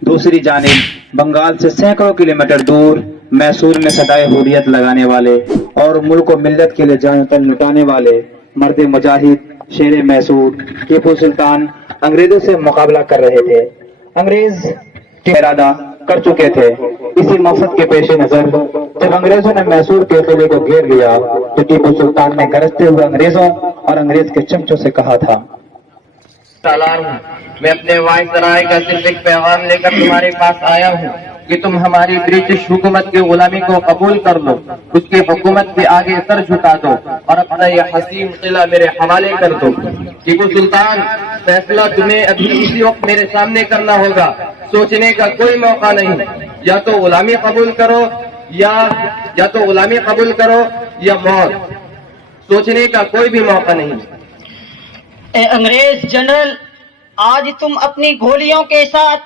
دوسری جانب بنگال سے سینکڑوں کلومیٹر دور میسور میں صدائے حریت لگانے والے اور ملک و ملت کے لیے جان تن لٹانے والے مرد مجاہد شیر میسور ٹیپو سلطان انگریزوں سے مقابلہ کر رہے تھے۔ انگریز ارادہ کر چکے تھے۔ اسی مقصد کے پیش نظر جب انگریزوں نے میسور کے قلعے کو گھیر لیا تو ٹیپو سلطان نے گرجتے ہوئے انگریزوں اور انگریز کے چمچوں سے کہا تھا، سالار ہوں، میں اپنے وائسرائے کا صرف ایک پیغام لے کر تمہارے پاس آیا ہوں کہ تم ہماری برٹش حکومت کی غلامی کو قبول کر لو، اس کی حکومت کے آگے سر جھکا دو اور اپنا یہ حسین قلعہ میرے حوالے کر دو۔ ٹیپو سلطان، فیصلہ تمہیں ابھی اسی وقت میرے سامنے کرنا ہوگا، سوچنے کا کوئی موقع نہیں۔ یا تو غلامی قبول کرو یا موت، سوچنے کا کوئی بھی موقع نہیں۔ اے انگریز جنرل، آج تم اپنی گولیوں کے ساتھ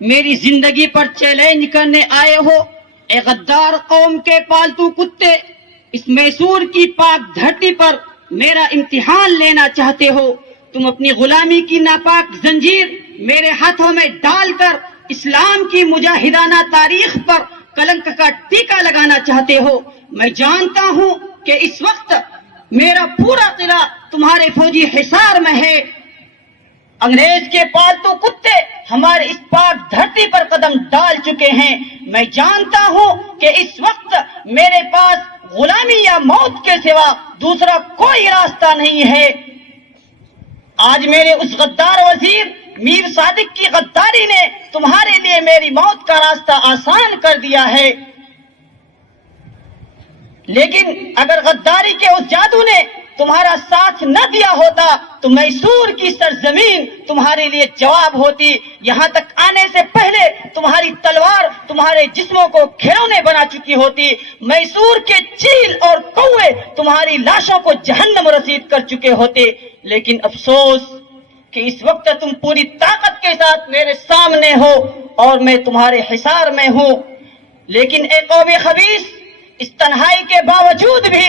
میری زندگی پر چیلنج کرنے آئے ہو۔ اے غدار قوم کے پالتو کتے، اس میسور کی پاک دھرتی پر میرا امتحان لینا چاہتے ہو۔ تم اپنی غلامی کی ناپاک زنجیر میرے ہاتھوں میں ڈال کر اسلام کی مجاہدانہ تاریخ پر کلنک کا ٹیکا لگانا چاہتے ہو۔ میں جانتا ہوں کہ اس وقت میرا پورا قلعہ تمہارے فوجی حصار میں ہے۔ انگریز کے پالتو کتے ہمارے اس پاک دھرتی پر قدم ڈال چکے ہیں۔ میں جانتا ہوں کہ اس وقت میرے پاس غلامی یا موت کے سوا دوسرا کوئی راستہ نہیں ہے۔ آج میرے اس غدار وزیر میر صادق کی غداری نے تمہارے لیے میری موت کا راستہ آسان کر دیا ہے، لیکن اگر غداری کے اس جادو نے تمہارا ساتھ نہ دیا ہوتا تو میسور کی سرزمین تمہارے لیے جواب ہوتی۔ یہاں تک آنے سے پہلے تمہاری تلوار تمہارے جسموں کو کھلونے بنا چکی ہوتی۔ میسور کے چیل اور کوے تمہاری لاشوں کو جہنم رسید کر چکے ہوتے۔ لیکن افسوس کہ اس وقت تم پوری طاقت کے ساتھ میرے سامنے ہو اور میں تمہارے حصار میں ہوں، لیکن اے قوم خبیث، اس تنہائی کے باوجود بھی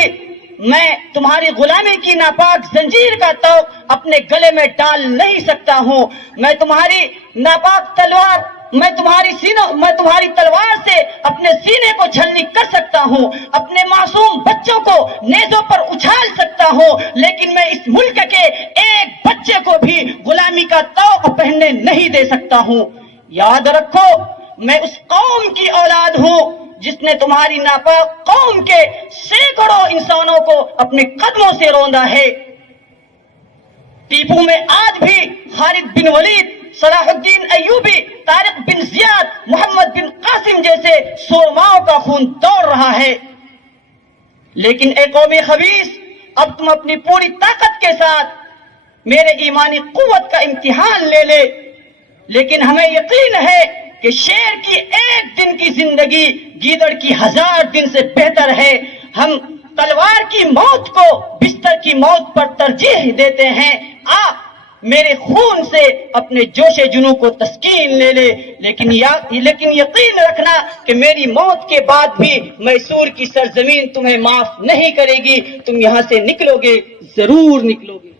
میں تمہاری غلامی کی ناپاک زنجیر کا توق اپنے گلے میں ڈال نہیں سکتا ہوں۔ میں تمہاری ناپاک تلوار میں تمہاری تلوار سے اپنے سینے کو چھلنی کر سکتا ہوں، اپنے معصوم بچوں کو نیزوں پر اچھال سکتا ہوں، لیکن میں اس ملک کے ایک بچے کو بھی غلامی کا طوق پہننے نہیں دے سکتا ہوں۔ یاد رکھو، میں اس قوم کی اولاد ہوں جس نے تمہاری ناپاک قوم کے سینکڑوں انسانوں کو اپنے قدموں سے روندا ہے۔ ٹیپو میں آج بھی خالد بن ولید، صلاح الدین ایوبی، طارق بن زیاد، محمد بن قاسم جیسے سورماؤں کا خون دوڑ رہا ہے۔ لیکن اے قوم خبیث، اب تم اپنی پوری طاقت کے ساتھ میرے ایمانی قوت کا امتحان لے لے، لیکن ہمیں یقین ہے کہ شیر کی ایک دن کی زندگی گیدڑ کی 1000 دن سے بہتر ہے۔ ہم تلوار کی موت کو بستر کی موت پر ترجیح دیتے ہیں۔ میرے خون سے اپنے جوش جنوں کو تسکین لے لے، لیکن یقین رکھنا کہ میری موت کے بعد بھی میسور کی سرزمین تمہیں معاف نہیں کرے گی۔ تم یہاں سے نکلو گے، ضرور نکلو گے۔